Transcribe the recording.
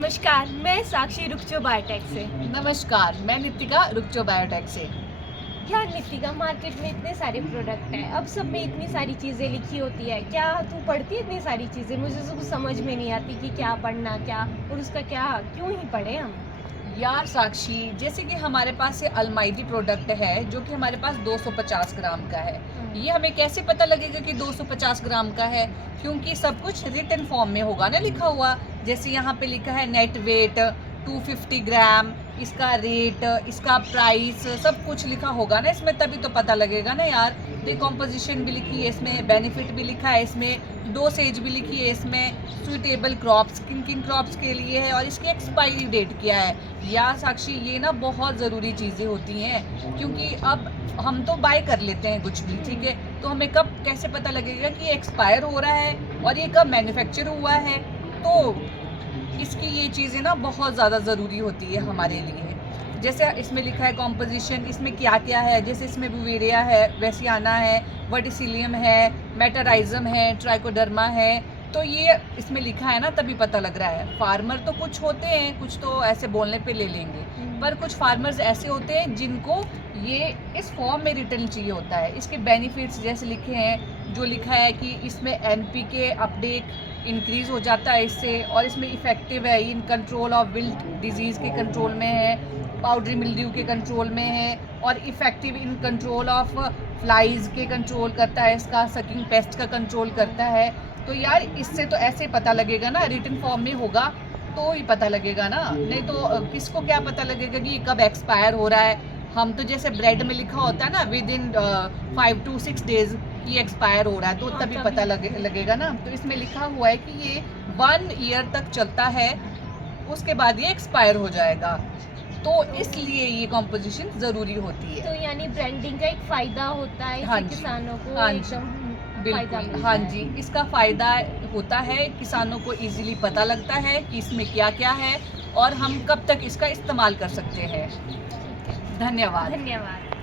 नमस्कार, मैं साक्षी रुकचो बायोटेक से। नमस्कार, मैं नितिका रुकचो बायोटेक से। यार नितिका, मार्केट में इतने सारे प्रोडक्ट हैं, अब सब में इतनी सारी चीज़ें लिखी होती है। क्या तू पढ़ती है इतनी सारी चीज़ें? मुझे तो कुछ समझ में नहीं आती कि क्या पढ़ना क्या और उसका क्या, क्यों ही पढ़े हम। यार साक्षी, जैसे कि हमारे पास ये अलमाइटी प्रोडक्ट है जो कि हमारे पास 250 ग्राम का है। ये हमें कैसे पता लगेगा कि 250 ग्राम का है? क्योंकि सब कुछ रिटन फॉर्म में होगा ना लिखा हुआ। जैसे यहाँ पे लिखा है नेट वेट 250 ग्राम, इसका रेट, इसका प्राइस, सब कुछ लिखा होगा ना इसमें, तभी तो पता लगेगा ना यार। तो कॉम्पोजिशन भी लिखी है इसमें, बेनिफिट भी लिखा है इसमें, डोसेज भी लिखी है इसमें, सुइटेबल क्रॉप्स किन किन क्रॉप्स के लिए है और इसकी एक्सपायरी डेट क्या है। यार साक्षी, ये ना बहुत ज़रूरी चीज़ें होती हैं, क्योंकि अब हम तो बाय कर लेते हैं कुछ भी, ठीक है, तो हमें कब कैसे पता लगेगा कि ये एक्सपायर हो रहा है और ये कब मैन्युफैक्चर हुआ है। तो इसकी ये चीज़ें ना बहुत ज़्यादा ज़रूरी होती है हमारे लिए। जैसे इसमें लिखा है कॉम्पोजिशन, इसमें क्या क्या है, जैसे इसमें बुवेरिया है, वेसियाना है, वर्टिसिलियम है, मेटाराइजम है, ट्राइकोडर्मा है। तो ये इसमें लिखा है ना, तभी पता लग रहा है। फार्मर तो कुछ होते हैं, कुछ तो ऐसे बोलने पे ले लेंगे, पर कुछ फार्मर्स ऐसे होते हैं जिनको ये इस फॉर्म में रिटर्न चाहिए होता है। इसके बेनिफिट्स जैसे लिखे हैं, जो लिखा है कि इसमें NPK अपडेट इंक्रीज़ हो जाता है इससे, और इसमें इफ़ेक्टिव है in control of wilt disease के कंट्रोल में है, पाउडरी मिल्ड्यू के कंट्रोल में है, और effective in control of flies के कंट्रोल करता है, इसका सकिंग पेस्ट का कंट्रोल करता है। तो यार इससे तो ऐसे पता लगेगा ना, रिटन फॉर्म में होगा तो ही पता लगेगा ना, नहीं तो किसको क्या पता लगेगा कि ये कब एक्सपायर हो रहा है। हम तो जैसे ब्रेड में लिखा होता है ना, विद इन 5 to 6 डेज की एक्सपायर हो रहा है, तो तभी पता लगेगा ना। तो इसमें लिखा हुआ है कि ये 1 ईयर तक चलता है, उसके बाद ये एक्सपायर हो जाएगा। तो इसलिए ये कॉम्पोजिशन ज़रूरी होती है। तो यानी ब्रांडिंग का एक फायदा होता है, हाँ इससे जी, किसानों को हाँ जी, एकदम फायदा बिल्कुल, मिलता हाँ है। जी, इसका फ़ायदा होता है, किसानों को इजीली पता लगता है कि इसमें क्या क्या है और हम कब तक इसका इस्तेमाल कर सकते हैं। धन्यवाद। धन्यवाद।